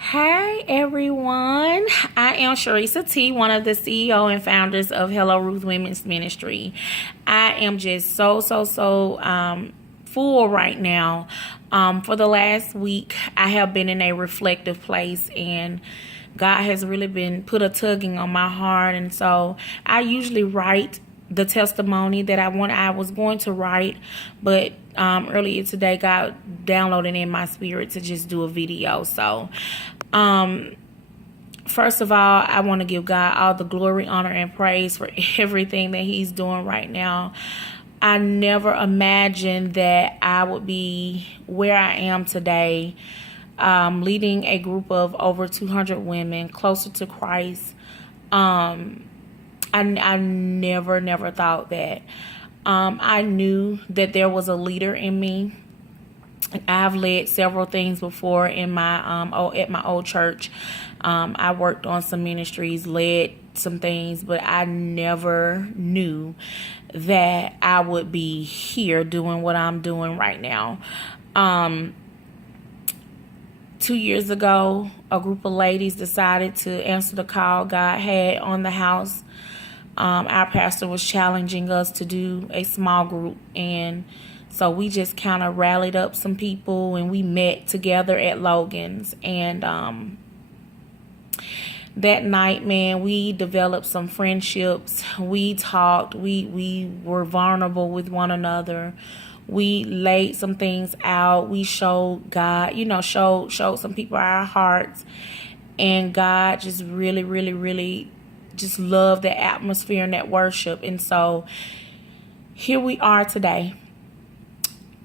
Hey everyone, I am Charrisa T, one of the CEO and founders of Hello Ruth Women's Ministry. I am just so full right now. For the last week, I have been in a reflective place, and God has really been put a tugging on my heart. And so I usually write the testimony that I was going to write, but earlier today God downloaded in my spirit to just do a video. So first of all, I want to give God all the glory, honor, and praise for everything that He's doing right now. I never imagined that I would be where I am today, leading a group of over 200 women closer to Christ. I never thought that. I knew that there was a leader in me. I've led several things before in my at my old church. I worked on some ministries, led some things, but I never knew that I would be here doing what I'm doing right now. 2 years ago, a group of ladies decided to answer the call God had on the house. Our pastor was challenging us to do a small group, and so we just kind of rallied up some people and we met together at Logan's. And that night, man, we developed some friendships. We talked. We were vulnerable with one another. We laid some things out. We showed God, showed some people our hearts. And God just really just loved the atmosphere and that worship. And so here we are today,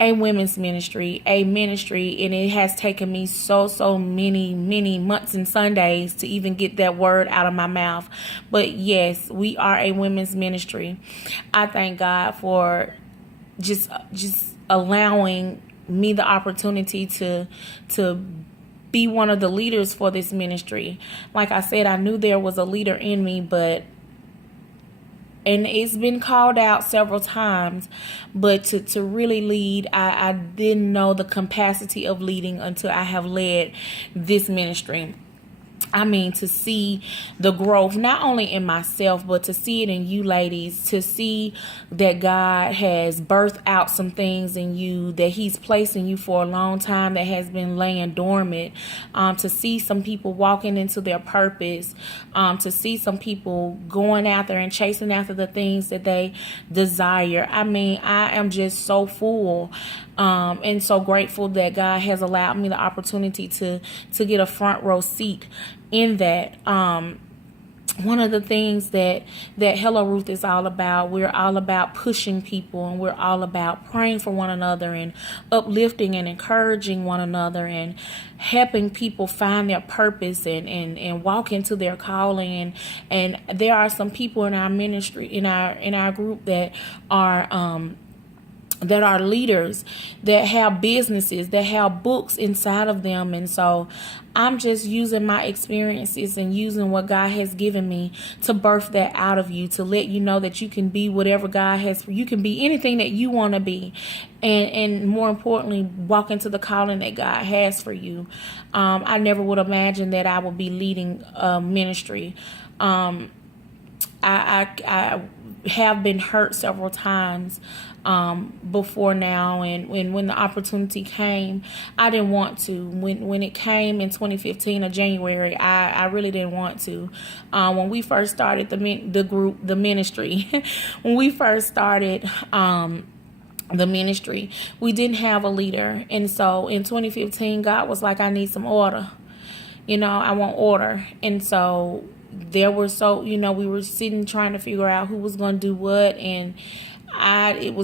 a women's ministry, and it has taken me so many months and Sundays to even get that word out of my mouth. But yes, we are a women's ministry. I thank God for just allowing me the opportunity to be one of the leaders for this ministry. Like I said, I knew there was a leader in me, and it's been called out several times, but to really lead, I didn't know the capacity of leading until I have led this ministry. I mean, to see the growth, not only in myself, but to see it in you ladies, to see that God has birthed out some things in you that He's placed in you for a long time that has been laying dormant, to see some people walking into their purpose, to see some people going out there and chasing after the things that they desire. I mean, I am just so full. And so grateful that God has allowed me the opportunity to get a front row seat in that. One of the things that Hello Ruth is all about, we're all about pushing people, and we're all about praying for one another and uplifting and encouraging one another and helping people find their purpose and walk into their calling. And there are some people in our ministry, in our group that are leaders, that have businesses, that have books inside of them. And so I'm just using my experiences and using what God has given me to birth that out of you, to let you know that you can be whatever God has for you. You can be anything that you want to be, and more importantly, walk into the calling that God has for you. I never would imagine that I would be leading a ministry. I have been hurt several times before now, and when the opportunity came, I didn't want to. When it came in 2015 of January, I really didn't want to. When we first started the ministry, when we first started the ministry, we didn't have a leader, and so in 2015, God was like, I need some order. I want order. And so we were sitting trying to figure out who was going to do what, and it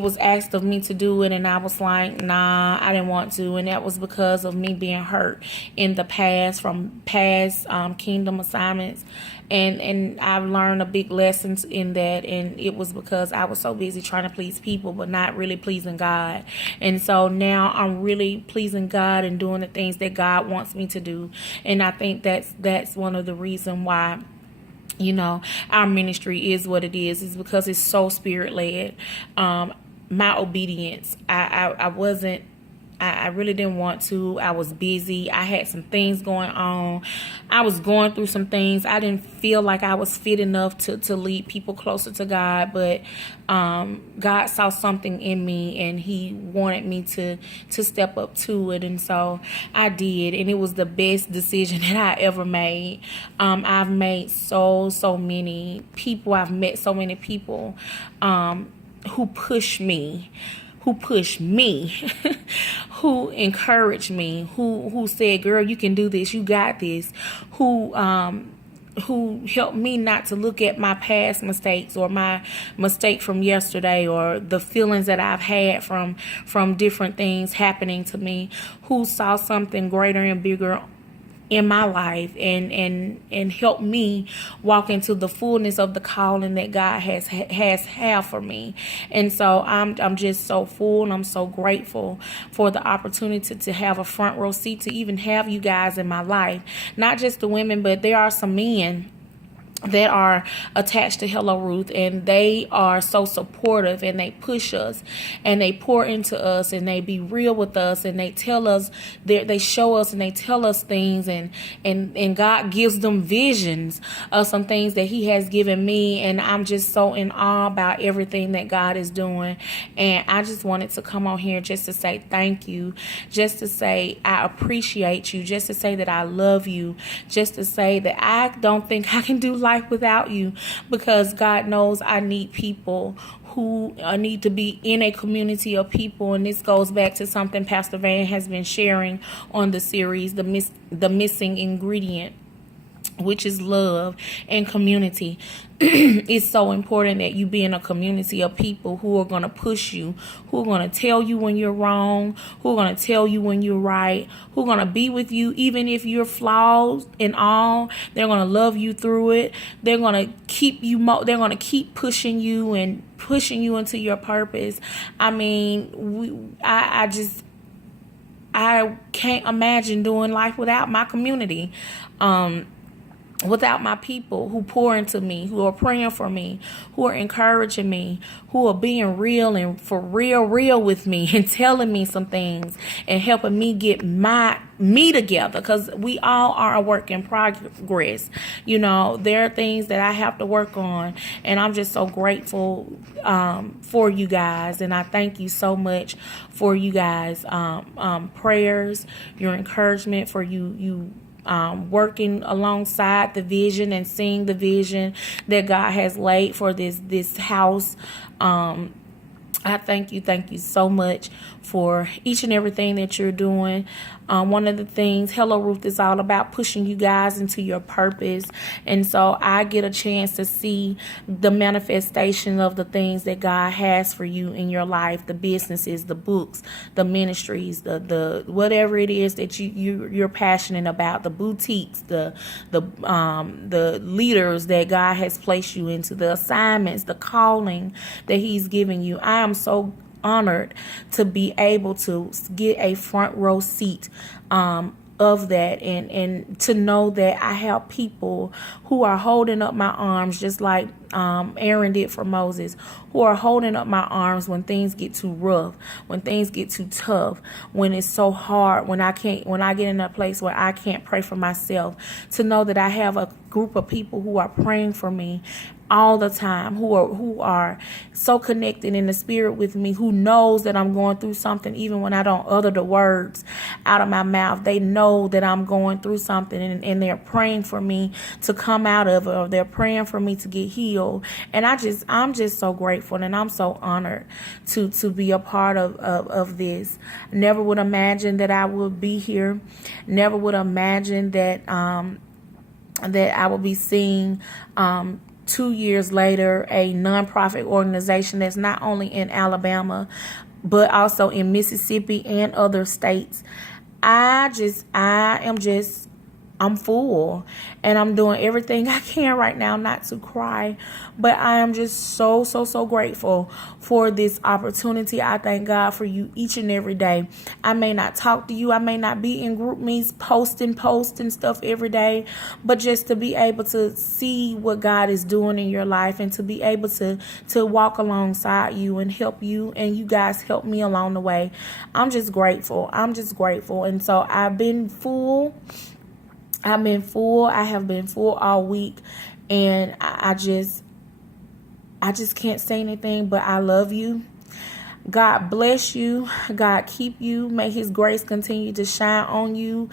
was asked of me to do it, and I was like, nah, I didn't want to. And that was because of me being hurt in the past, from past kingdom assignments, and I've learned a big lesson in that. And it was because I was so busy trying to please people but not really pleasing God. And so now I'm really pleasing God and doing the things that God wants me to do. And I think that's one of the reasons why our ministry is what it is because it's so spirit led. My obedience, I wasn't I really didn't want to. I was busy. I had some things going on. I was going through some things. I didn't feel like I was fit enough to lead people closer to God, but God saw something in me, and He wanted me to step up to it, and so I did, and it was the best decision that I ever made. I've made so many people. I've met so many people who push me, who encouraged me, who said, girl, you can do this, you got this, who helped me not to look at my past mistakes or my mistake from yesterday or the feelings that I've had from different things happening to me, who saw something greater and bigger in my life and help me walk into the fullness of the calling that God has for me. And so I'm just so full, and I'm so grateful for the opportunity to have a front row seat, to even have you guys in my life. Not just the women, but there are some men that are attached to Hello Ruth, and they are so supportive, and they push us, and they pour into us, and they be real with us, and they tell us, they show us, and they tell us things, and God gives them visions of some things that He has given me, and I'm just so in awe about everything that God is doing. And I just wanted to come on here just to say thank you, just to say I appreciate you, just to say that I love you, just to say that I don't think I can do life without you, because God knows I need people who need to be in a community of people. And this goes back to something Pastor Van has been sharing on the series, the missing ingredient, which is love and community. It's so important that you be in a community of people who are going to push you, who are going to tell you when you're wrong, who are going to tell you when you're right, who are going to be with you even if you're flawed and all. They're going to love you through it. They're going to keep you they're going to keep pushing you and pushing you into your purpose. I mean, I can't imagine doing life without my community. Without my people who pour into me, who are praying for me, who are encouraging me, who are being real and for real with me and telling me some things and helping me get me together, because we all are a work in progress. You know, there are things that I have to work on, and I'm just so grateful for you guys, and I thank you so much for you guys' prayers, your encouragement, for you working alongside the vision and seeing the vision that God has laid for this house. I thank you so much for each and everything that you're doing. One of the things, Hello Ruth is all about pushing you guys into your purpose. And so I get a chance to see the manifestation of the things that God has for you in your life, the businesses, the books, the ministries, the whatever it is that you're passionate about, the boutiques, the leaders that God has placed you into, the assignments, the calling that He's giving you. I am so honored to be able to get a front row seat of that, and to know that I have people who are holding up my arms, just like Aaron did for Moses, who are holding up my arms when things get too rough, when things get too tough, when it's so hard, when I get in a place where I can't pray for myself, to know that I have a group of people who are praying for me all the time, who are so connected in the spirit with me, who knows that I'm going through something even when I don't utter the words out of my mouth. They know that I'm going through something, and they're praying for me to come out of it, or they're praying for me to get healed. And I'm just so grateful, and I'm so honored to be a part of this. Never would imagine that I would be here. Never would imagine that that I will be seeing 2 years later a nonprofit organization that's not only in Alabama but also in Mississippi and other states. I am just I'm full, and I'm doing everything I can right now not to cry. But I am just so, so, so grateful for this opportunity. I thank God for you each and every day. I may not talk to you. I may not be in group meets posting posts and stuff every day, but just to be able to see what God is doing in your life, and to be able to walk alongside you and help you, and you guys help me along the way. I'm just grateful. I'm just grateful. And so I've been full. I have been full all week, and I just can't say anything, but I love you. God bless you. God keep you. May his grace continue to shine on you.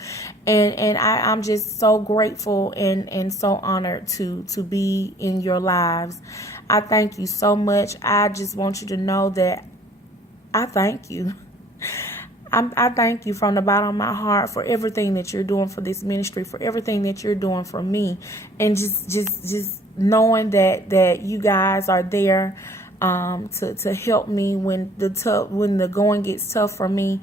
And I'm just so grateful and so honored to be in your lives. I thank you so much. I just want you to know that I thank you. I thank you from the bottom of my heart for everything that you're doing for this ministry, for everything that you're doing for me, and just knowing that you guys are there to help me when the going gets tough for me.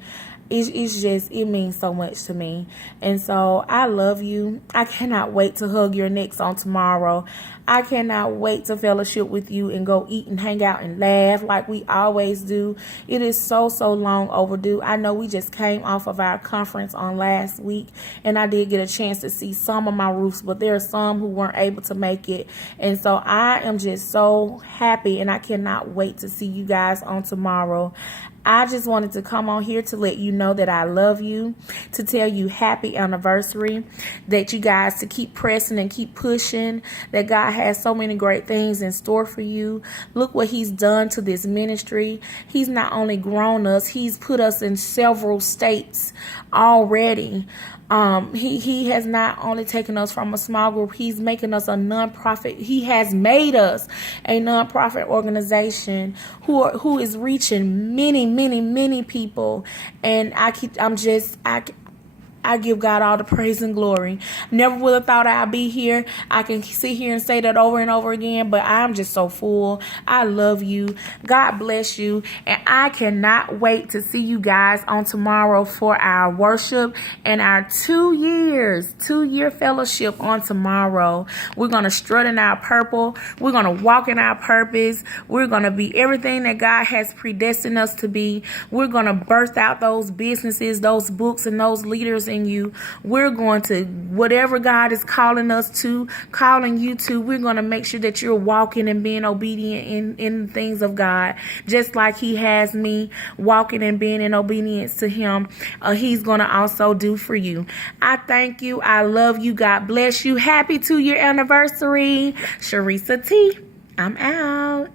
It means so much to me. And so I love you. I cannot wait to hug your necks on tomorrow. I cannot wait to fellowship with you and go eat and hang out and laugh like we always do. It is so, so long overdue. I know we just came off of our conference on last week, and I did get a chance to see some of my roofs, but there are some who weren't able to make it. And so I am just so happy, and I cannot wait to see you guys on tomorrow. I just wanted to come on here to let you know that I love you, to tell you happy anniversary, that you guys to keep pressing and keep pushing, that God has so many great things in store for you. Look what he's done to this ministry. He's not only grown us, he's put us in several states already. He has not only taken us from a small group, he's making us a nonprofit. He has made us a nonprofit organization who is reaching many, many, many people. And I give God all the praise and glory. Never would have thought I'd be here. I can sit here and say that over and over again, but I'm just so full. I love you. God bless you. And I cannot wait to see you guys on tomorrow for our worship and our 2-year fellowship on tomorrow. We're going to strut in our purple. We're going to walk in our purpose. We're going to be everything that God has predestined us to be. We're going to birth out those businesses, those books, and those leaders in you. We're going to, whatever God is calling you to, we're going to make sure that you're walking and being obedient in the things of God, just like he has me walking and being in obedience to him. He's going to also do for you. I thank you. I love you. God bless you. Happy 2-year anniversary. Charrisa T. I'm out.